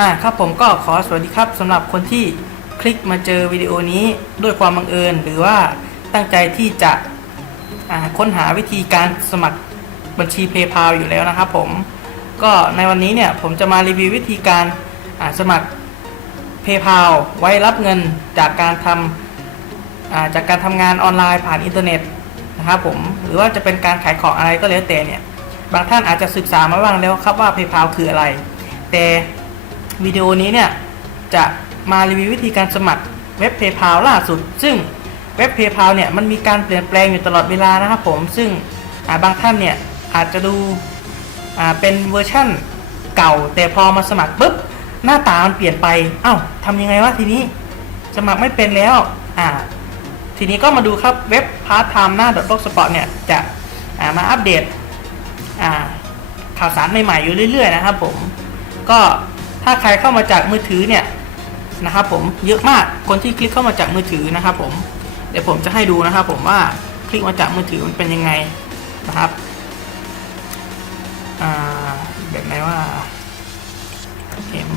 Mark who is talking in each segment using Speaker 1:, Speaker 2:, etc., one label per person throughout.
Speaker 1: อ่าครับผมก็ขอสวัสดีครับสำหรับคนที่คลิกมาเจอวิดีโอนี้ด้วยความบังเอิญ หรือว่าตั้งใจที่จะค้นหาวิธีการสมัครบัญชี PayPal อยู่แล้วนะครับผมก็ในวันนี้เนี่ยผมจะมารีวิววิธีการสมัคร PayPal ไว้รับเงินจากการทำจากการทำงานออนไลน์ผ่านอินเทอร์เน็ตนะครับผมหรือว่าจะเป็นการขายของอะไรก็แล้วแต่เนี่ยบางท่านอาจจะศึกษามาบ้างแล้วครับว่า PayPal คืออะไร แต่ วิดีโอนี้เนี่ย จะมารีวิววิธีการสมัครเว็บ PayPal ล่าสุด ซึ่งเว็บ PayPal เนี่ยมันมีการเปลี่ยนแปลงอยู่ตลอดเวลานะครับผม ซึ่งาบางท่านเนี่ยอาจจะดูเป็นเวอร์ชั่นเก่า แต่พอมาสมัครปุ๊บหน้าตามันเปลี่ยนไป เอ้าทำยังไงวะทีนี้ สมัครไม่เป็นแล้วอ่าทีนี้ก็มาดูครับเว็บ part time หน้า .blogspot เนี่ยจะามาอัปเดตข่าวสารใหม่ๆอยู่เรื่อย ๆ นะครับผม ก็ ถ้าใครเข้ามาจากมือถือเนี่ยนะครับผมเยอะมากคนที่คลิกเข้ามาจากมือถือนะครับผมเดี๋ยวผมจะให้ดูนะครับผมว่าคลิกมาจากมือถือมันเป็นยังไงนะครับแบบไหนว่า m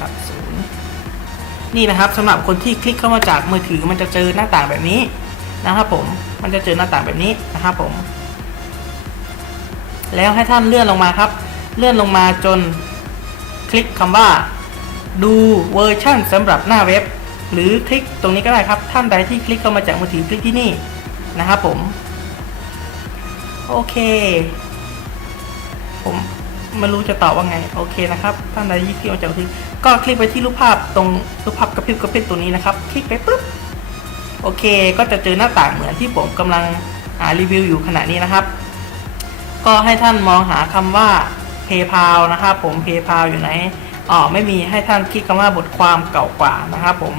Speaker 1: ตัดศูนย์นี่นะครับสำหรับคนที่คลิกเข้ามาจากมือถือมันจะเจอหน้าต่างแบบนี้นะครับผมมันจะเจอหน้าต่างแบบนี้นะครับผม แล้วให้ท่านเลื่อนลงมาครับ เลื่อนลงมาจน คลิกคำว่า ดูเวอร์ชั่นสำหรับหน้าเว็บ หรือคลิกตรงนี้ก็ได้ครับ ท่านใดที่คลิกเข้ามาจากมือถือคลิกที่นี่นะครับผม โอเค ผมไม่รู้จะตอบว่าไง โอเคนะครับ ท่านใดที่คลิกมาจากมือถือก็คลิกไปที่รูปภาพตรงรูปภาพกระพริบกระพริบตัวนี้นะครับ คลิกไปปุ๊บโอเค ก็จะเจอหน้าต่างเหมือนที่ผมกำลังอ่ารีวิวอยู่ขณะนี้นะครับ ก็ให้ท่านมองหาคำว่า PayPal นะครับผม PayPal อยู่ไหนอ๋อไม่มีให้ท่านคลิกคำว่าบทความเก่ากว่านะครับผม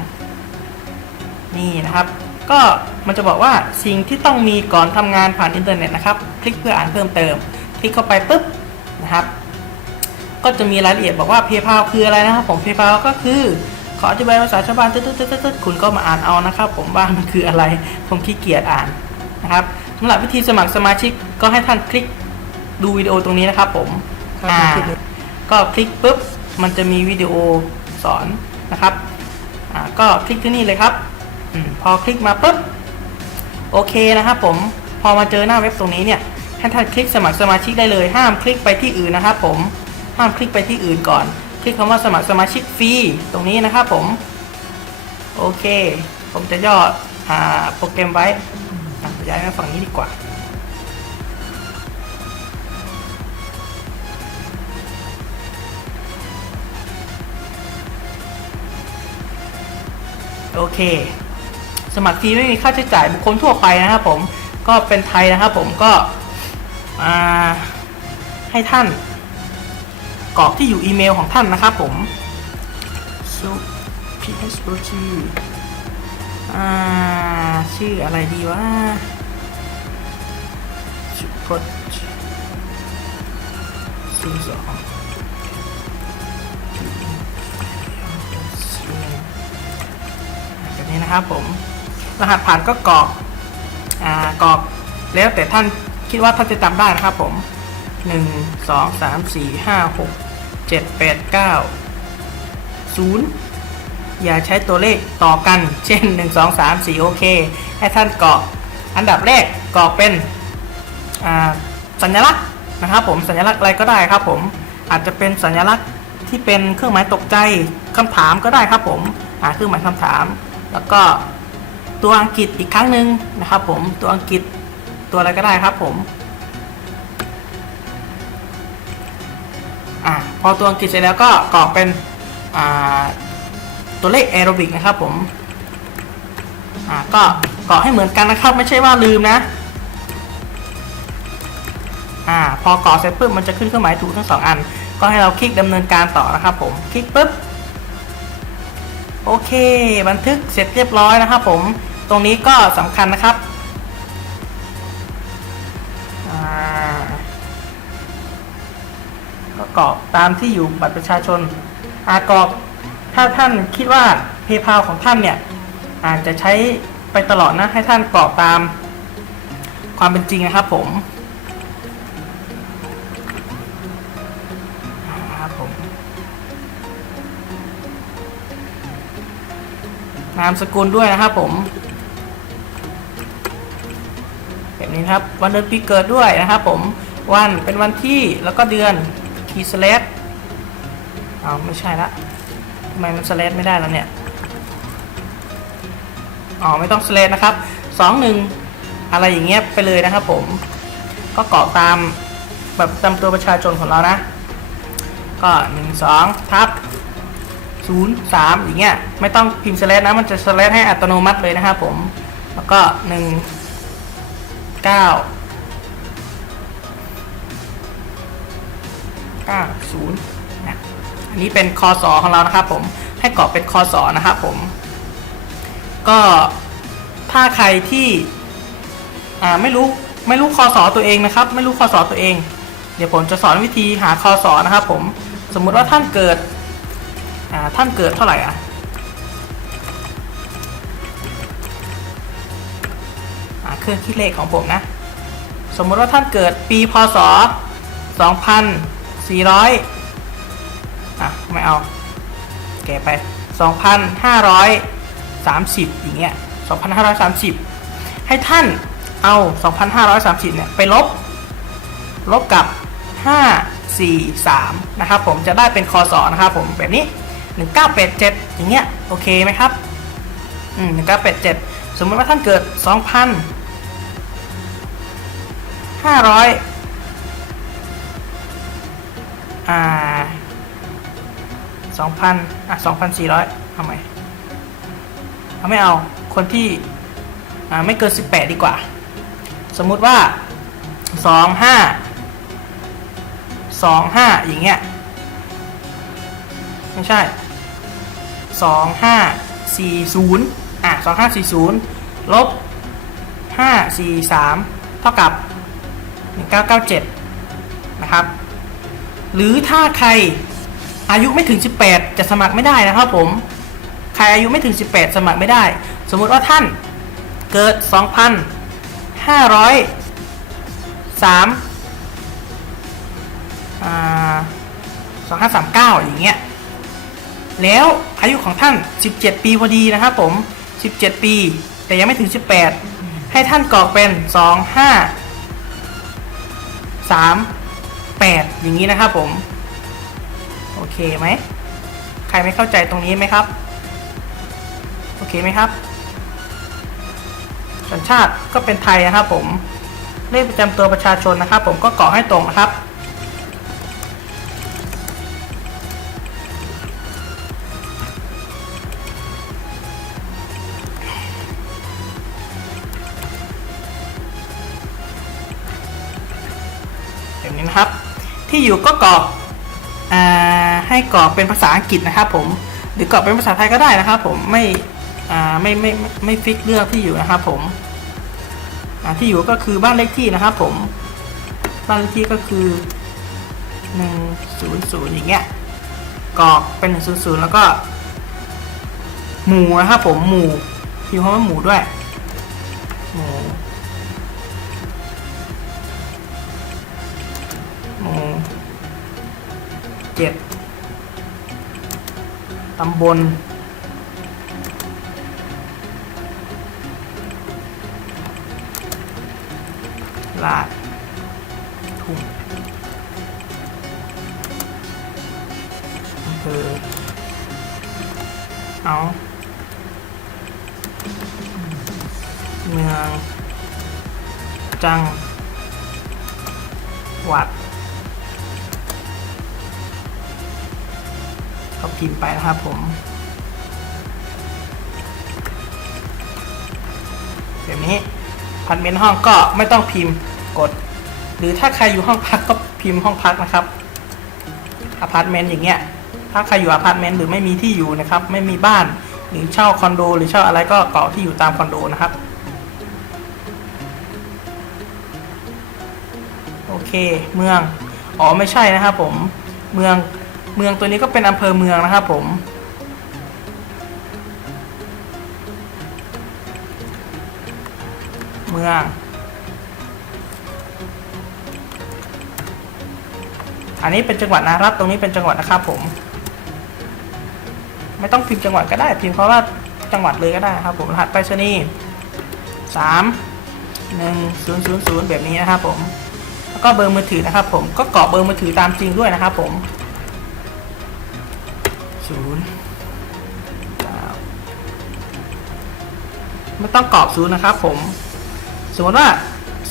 Speaker 1: นี่นะครับ ก็มันจะบอกว่าสิ่งที่ต้องมีก่อนทำงานผ่านอินเทอร์เน็ตนะครับ คลิกเพื่ออ่านเพิ่มเติม คลิกเข้าไปปุ๊บนะครับ ก็จะมีรายละเอียดบอกว่า PayPal คืออะไรนะครับผม PayPal ก็คือขออธิบายภาษาชาวบ้านตึ๊ดๆๆๆคุณก็มาอ่านเอานะครับ ผมว่ามันคืออะไร ผมขี้เกียจอ่านนะครับสำหรับวิธีสมัครสมาชิกก็ให้ท่านคลิกดูวิดีโอตรงนี้นะครับผม อ่า
Speaker 2: คลิกเลย
Speaker 1: ก็คลิกปุ๊บมันจะมีวิดีโอสอนนะครับอ่าก็คลิกที่นี่เลยครับอมพอคลิกมาปุ๊บโอเคนะครับผมพอมาเจอหน้าเว็บตรงนี้เนี่ยให้ท่านคลิกสมัครสมาชิกได้เลย ห้ามคลิกไปที่อื่นนะครับผมห้ามคลิกไปที่อื่นก่อน คลิกคำว่าสมัครสมาชิกฟรีตรงนี้นะครับผมโอเค ผมจะย่ออ่าโปรแกรมไว้อะย้ายมาฝั่งนี้ดีกว่า โอเค สมัครฟรีไม่มีค่าใช้จ่ายบุคคลทั่วไปนะครับผมก็เป็นไทยนะครับผมก็อ่าให้ท่านกรอกที่อยู่อีเมลของท่านนะครับผม so php อ่าชื่ออะไรดีวะชุดพดศูนย์สอง นี้นะครับผมรหัสผ่านก็กรอกอ่ากรอกแล้วแต่ท่านคิดว่าท่านจะจำได้นะครับผม 1 2 3 4 5 6 7 8 9 0 อย่าใช้ตัวเลขต่อกัน เช่น 1 2 3 4 โอเค ให้ท่านกรอกอันดับแรกกรอกเป็นสัญลักษณ์นะครับผมสัญลักษณ์อะไรก็ได้ครับผมอาจจะเป็นสัญลักษณ์ที่เป็นเครื่องหมายตกใจคำถามก็ได้ครับผมเครื่องหมายคำถาม แล้วก็ตัวอังกฤษอีกครั้งหนึ่งนะครับผมตัวอังกฤษตัวอะไรก็ได้ครับผมอ่าพอตัวอังกฤษเสร็จแล้วก็กรอกเป็นอ่าตัวเลขแอโรบิกนะครับผมอ่าก็กรอกให้เหมือนกันนะครับ ไม่ใช่ว่าลืมนะอ่าพอกรอกเสร็จปุ๊บมันจะขึ้นเครื่องหมายถูกทั้งสองอัน ก็ให้เราคลิกดำเนินการต่อนะครับผมคลิกปุ๊บ โอเค บันทึกเสร็จเรียบร้อยนะครับผมตรงนี้ก็สำคัญนะครับก็กรอกตามที่อยู่บัตรประชาชนอากรอกถ้าท่านคิดว่า PayPal ของท่านเนี่ย อาจจะใช้ไปตลอดนะให้ท่านกรอกตามความเป็นจริงนะครับผม นามสกุลด้วยนะครับผมแบบนี้ครับวันเดือนปีเกิดด้วยนะครับผมวันเป็นวันที่แล้วก็เดือนคีสเลสเอาไม่ใช่ละทำไมมันสเลสไม่ได้แล้วเนี่ยอ๋อไม่ต้องสเลสนะครับสองหนึ่งอะไรอย่างเงี้ยไปเลยนะครับผมก็เกรอกตามแบบตามตัวประชาชนของเรานะ ก็หนึ่งสองทับ ศูนย์สามอย่างเงี้ยไม่ต้องพิมพ์สเลสนะมันจะสเลสให้อัตโนมัติเลยนะครับผม แล้วก็หนึ่งเก้าเก้าศูนย์นะอันนี้เป็นคอสอของเรานะครับผมให้กรอกเป็นคอสอนะครับผม ก็ถ้าใครที่อ่าไม่รู้ไม่รู้คอสอตัวเองนะครับ ไม่รู้คอสอตัวเอง เดี๋ยวผมจะสอนวิธีหาคอสอนะครับผมสมมุติว่าท่านเกิด อ่าท่านเกิดเท่าไหร่อะเครื่องคิดเลขของผมนะ สมมติว่าท่านเกิดปีพศ 2400 อะ ไม่เอา แกไป 2,530 อย่างเงี้ย 2,530 ให้ท่านเอา 2,530 เนี่ย ไปลบ ลบกับ 543 นะครับผมจะได้เป็นคอสอนะครับผมแบบนี้ 1987 อย่างเงี้ยโอเคไหมครับอืม1987 สมมติว่าท่านเกิด 2,000 500อ่าสองพันอะสองพันสี่ร้อยทำไมเอาไม่เอาคนที่อ่าไม่เกินสิบแปดดีกว่า สมมุติว่าสองห้าสองห้าอย่างเงี้ยไม่ใช่ สองห้าสี่ศูนย์อะสองห้าสี่ศูนย์ลบห้าสี่สามเท่ากับหนึ่งเก้าเก้าเจ็ดนะครับ หรือถ้าใครอายุไม่ถึง 18 จะสมัครไม่ได้นะครับผม ใครอายุไม่ถึง 18 สมัครไม่ได้ สมมุติว่าท่านเกิด 2,503อ่า2539 อย่างเงี้ย แล้วอายุของท่าน 17 ปีพอดีนะครับผม 17 ปี แต่ยังไม่ถึง 18 ให้ท่านกรอกเป็น 25 3 8 อย่างนี้นะครับผม โอเคไหม ใครไม่เข้าใจตรงนี้ไหมครับ โอเคไหมครับ สัญชาติก็เป็นไทยนะครับผม เลขประจำตัวประชาชนนะครับ ผมก็กรอกให้ตรงนะครับ แบบนี้นะครับ ที่อยู่ก็กรอกอให้กรอกเป็นภาษาอังกฤษนะครับผมหรือกรอกเป็นภาษาไทยก็ได้นะครับ ผมไม่ไม่ไม่ไม่ไม่ฟิกเลือกที่อยู่นะครับผมที่อยู่ก็คือบ้านเลขที่นะครับ ผมบ้านเลขที่ก็คือหนึ่งศูนย์ศูนย์อย่างเงี้ยกรอกเป็นหนึ่งศูนย์ศูนย์แล้วก็ หมู่นะครับผมหมู่พิมพ์คำว่าหมู่ด้วย เจ็ดตำบลล ก็พิมพ์ไปนะครับผมแบบนี้พันเมนต์ห้องก็ไม่ต้องพิมพ์กด หรือถ้าใครอยู่ห้องพักก็พิมพ์ห้องพักนะครับอพาร์ตเมนต์อย่างเงี้ยถ้าใครอยู่อพาร์ตเมนต์หรือไม่มีที่อยู่นะครับ ไม่มีบ้านหรือเช่าคอนโด หรือเช่าอะไรก็กรอกที่อยู่ตามคอนโดนะครับ โอเคเมืองอ๋อไม่ใช่นะครับผมเมือง เมืองตัวนี้ก็เป็นอำเภอเมืองนะครับผม เมือง อันนี้เป็นจังหวัดนะครับตรงนี้เป็นจังหวัดนะครับผม ไม่ต้องพิมพ์จังหวัดก็ได้ พิมพ์เพราะว่าจังหวัดเลยก็ได้ครับผมรหัสไปรษณีย์สามหนึ่งศูนย์ศูนย์ศูนย์แบบนี้นะครับผม แล้วก็เบอร์มือถือนะครับผมก็กรอกเบอร์มือถือตามจริงด้วยนะครับผม ศูนย์ไม่ต้องกรอกศูนย์นะครับผม สมมติว่า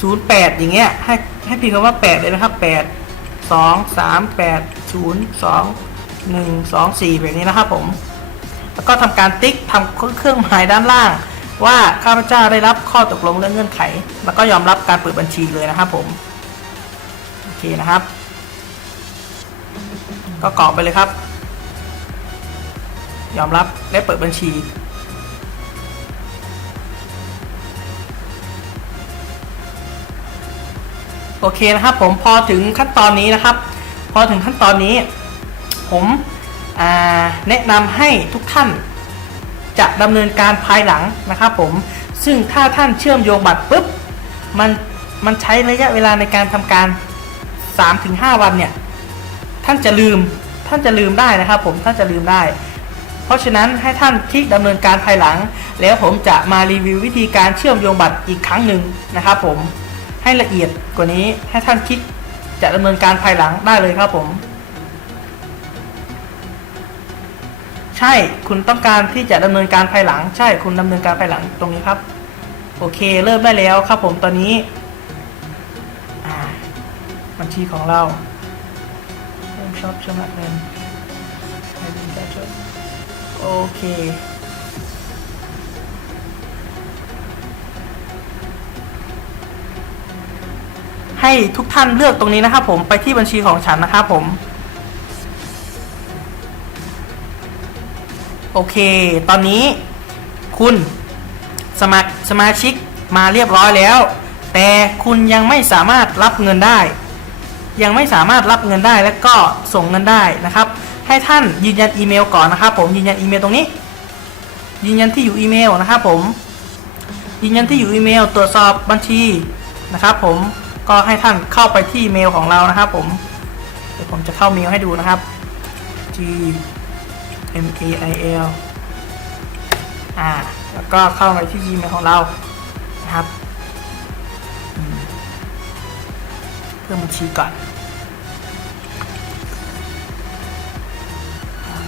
Speaker 1: ศูนย์แปดอย่างเงี้ย ให้ให้พิมพ์คำว่าแปดเลยนะครับแปดสองสามแปดศูนย์สองหนึ่งสองสี่แบบนี้นะครับผม แล้วก็ทำการติ๊กทำเครื่องหมายด้านล่าง ว่าข้าพเจ้าได้รับข้อตกลงเรื่องเงื่อนไข แล้วก็ยอมรับการเปิดบัญชีเลยนะครับผม โอเคนะครับ ก็กรอกไปเลยครับ ยอมรับและเปิดบัญชี โอเคนะครับผมพอถึงขั้นตอนนี้นะครับ พอถึงขั้นตอนนี้ ผมแนะนำให้ทุกท่านจะดำเนินการภายหลังนะครับผมซึ่งถ้าท่านเชื่อมโยงบัตรปุ๊บมันมันใช้ระยะเวลาในการทำการ 3-5 วันเนี่ย ท่านจะลืมท่านจะลืมได้นะครับผมท่านจะลืมได้ เพราะฉะนั้นให้ท่านคลิกดำเนินการภายหลัง แล้วผมจะมารีวิววิธีการเชื่อมโยงบัตรอีกครั้งหนึ่งนะครับผมให้ละเอียดกว่านี้ให้ท่านคลิกจะดำเนินการภายหลังได้เลยครับผม ใช่คุณต้องการที่จะดำเนินการภายหลัง ใช่คุณดำเนินการภายหลังตรงนี้ครับ โอเคเริ่มได้แล้วครับผมตอนนี้บัญชีของเราเริ่มชอบชำระเงิน เค ให้ทุกท่านเลือกตรงนี้นะครับผมไปที่บัญชีของฉันนะครับผม โอเค ตอนนี้คุณสมัครสมาชิกมาเรียบร้อยแล้ว แต่คุณยังไม่สามารถรับเงินได้ ยังไม่สามารถรับเงินได้และก็ส่งเงินได้นะครับ ให้ท่านยืนยันอีเมลก่อนนะครับผมยืนยันอีเมลตรงนี้ ยืนยันที่อยู่อีเมลนะครับผม ยืนยันที่อยู่อีเมลตรวจสอบบัญชีนะครับ ผมก็ให้ท่านเข้าไปที่เมลของเรานะครับ ผมเดี๋ยวผมจะเข้าเมลให้ดูนะครับ G M A I L อ่าแล้วก็เข้าไปที่ Gmail ของเรานะครับเพื่อบัญชีก่อน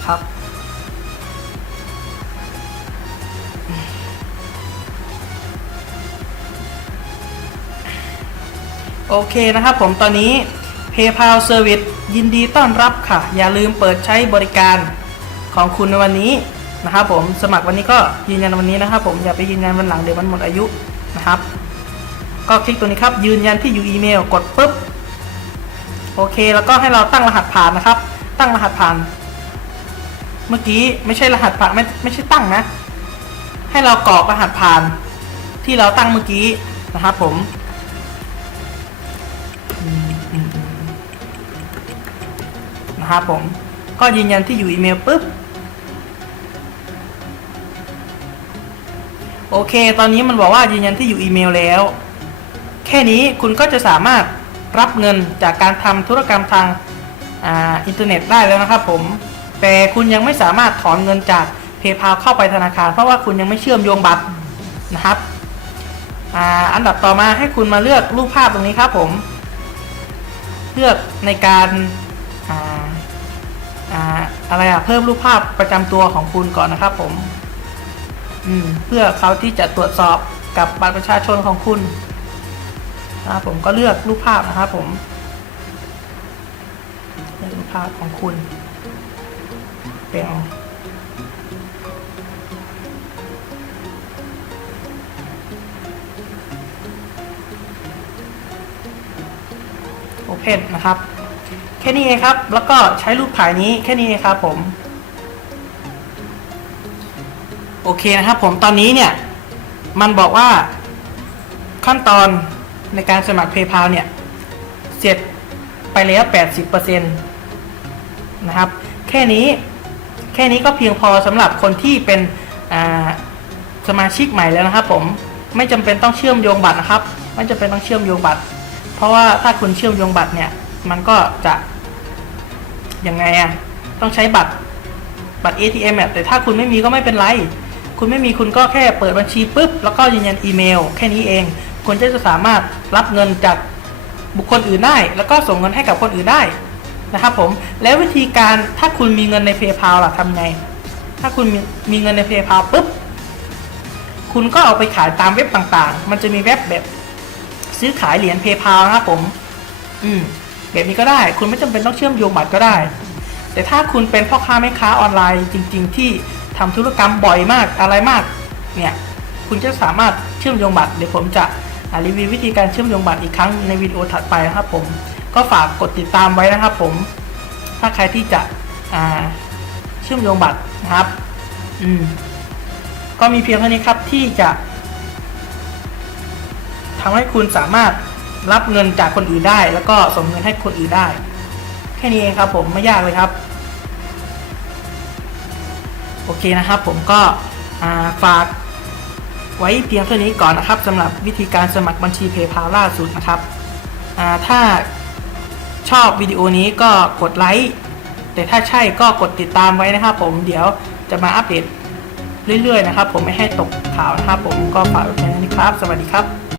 Speaker 1: ครับ โอเคนะครับผมตอนนี้ PayPal Service ยินดีต้อนรับค่ะ อย่าลืมเปิดใช้บริการของคุณในวันนี้นะครับผมสมัครวันนี้ก็ยืนยันวันนี้นะครับ ผมอย่าไปยืนยันวันหลังเดี๋ยวมันหมดอายุนะครับ ก็คลิกตัวนี้ครับ ยืนยันที่อยู่อีเมลกดปุ๊บโอเค แล้วก็ให้เราตั้งรหัสผ่านนะครับ ตั้งรหัสผ่าน เมื่อกี้ไม่ใช่รหัสผ่านไม่ไม่ใช่ตั้งนะ ให้เรากรอกรหัสผ่านที่เราตั้งเมื่อกี้นะครับผม นะครับผม ก็ยืนยันที่อยู่อีเมลปุ๊บ โอเค ตอนนี้มันบอกว่ายืนยันที่อยู่อีเมลแล้ว แค่นี้คุณก็จะสามารถรับเงินจากการทำธุรกรรมทางออินเทอร์เน็ตได้แล้วนะครับผม แต่คุณยังไม่สามารถถอนเงินจาก PayPal เข้าไปธนาคาร เพราะว่าคุณยังไม่เชื่อมโยงบัตรนะครับออันดับต่อมาให้คุณมาเลือกรูปภาพตรงนี้ครับผม เลือกในการอาอาอะไรอะเพิ่มรูปภาพประจำตัวของคุณก่อนนะครับผมมเพื่อเขาที่จะตรวจสอบกับบัตรประชาชนของคุณนะครับผมก็เลือกรูปภาพนะครับผมเลือกรูปภาพของคุณ เป็นโอเพนนะครับ แค่นี้เองครับ แล้วก็ใช้รูปถ่ายนี้แค่นี้เองครับผม โอเคนะครับผมตอนนี้เนี่ย มันบอกว่าขั้นตอนในการสมัคร PayPal เนี่ย เสร็จไปแล้ว 80%นะครับ แค่นี้ ค่นี้ก็เพียงพอสำหรับคนที่เป็นสมาชิกใหม่แล้วนะครับ ผมไม่จำเป็นต้องเชื่อมโยงบัตรนะครับ ไม่จำเป็นต้องเชื่อมโยงบัตร เพราะว่าถ้าคุณเชื่อมโยงบัตรเนี่ยมันก็จะยังไงอะต้องใช้บัตรบัตร ATM อะแต่ถ้าคุณไม่มีก็ไม่เป็นไร คุณไม่มีคุณก็แค่เปิดบัญชีปุ๊บ แล้วก็ยืนยันอีเมล แค่นี้เอง คุณจะสามารถรับเงินจากบุคคลอื่นได้ แล้วก็ส่งเงินให้กับคนอื่นได้ นะครับผมแล้ววิธีการถ้าคุณมีเงินใน PayPal ล่ะทำไง ถ้าคุณมีมีเงินใน PayPal ปุ๊บคุณก็เอาไปขายตามเว็บต่างๆ มันจะมีเว็บแบบซื้อขายเหรียญ PayPal นะครับผม อืมแบบนี้ก็ได้ คุณไม่จำเป็นต้องเชื่อมโยงบัตรก็ได้ แต่ถ้าคุณเป็นพ่อค้าแม่ค้าออนไลน์จริง ๆ ที่ทำธุรกรรมบ่อยมากอะไรมาก เนี่ย คุณจะสามารถเชื่อมโยงบัตรเดี๋ยวผมจะรีวิววิธีการเชื่อมโยงบัตรอีกครั้งในวิดีโอถัดไปนะครับผม ก็ฝากกดติดตามไว้นะครับผม ถ้าใครที่จะเชื่อมโยงบัตรนะครับ อืม ก็มีเพียงเท่านี้ครับที่จะทำให้คุณสามารถรับเงินจากคนอื่นได้ แล้วก็ส่งเงินให้คนอื่นได้ แค่นี้เองครับผมไม่ยากเลยครับ โอเคนะครับผมก็ฝากไว้เพียงเท่านี้ก่อนนะครับสำหรับวิธีการสมัครบัญชี PayPal ล่าสุดนะครับถ้า ชอบวิดีโอนี้ก็กดไลค์แต่ถ้าใช่ก็กดติดตามไว้นะครับผมเดี๋ยวจะมาอัปเดตเรื่อยๆนะครับ ผมไม่ให้ตกข่าวนะครับผมก็ฝากไว้แค่นี้ครับ สวัสดีครับ